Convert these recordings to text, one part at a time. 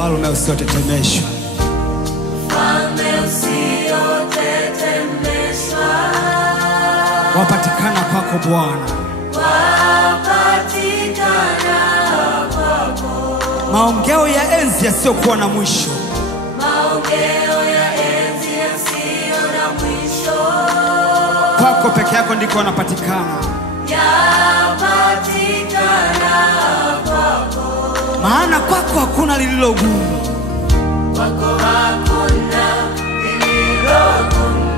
Mfalme usiotetemeshwa. Mfalme usiotetemeshwa. Wapatikana kwako Bwana. Wapatikana kwako. Maongeo ya enzi yasiyokuwa na mwisho. Maongeo ya enzi yasiyo na mwisho. Kwako peke yako ndiko wanapatikana. Yapatikana kwako. Maana kwako hakuna lililo gumu. Kwako hakuna lililo gumu.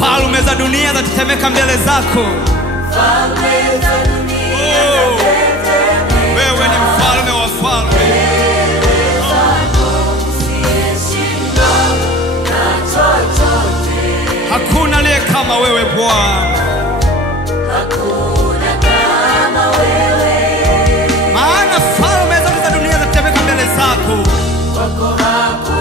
Falme za dunia zatetemeka mbele zako. Falme za dunia zatetemeka. Wewe ni mfalme wa falme. Hakuna aliye kama wewe Bwana. Hakuna kama wewe. Maana falme zote za dunia zatetemeka mbele zako. Kwako hakuna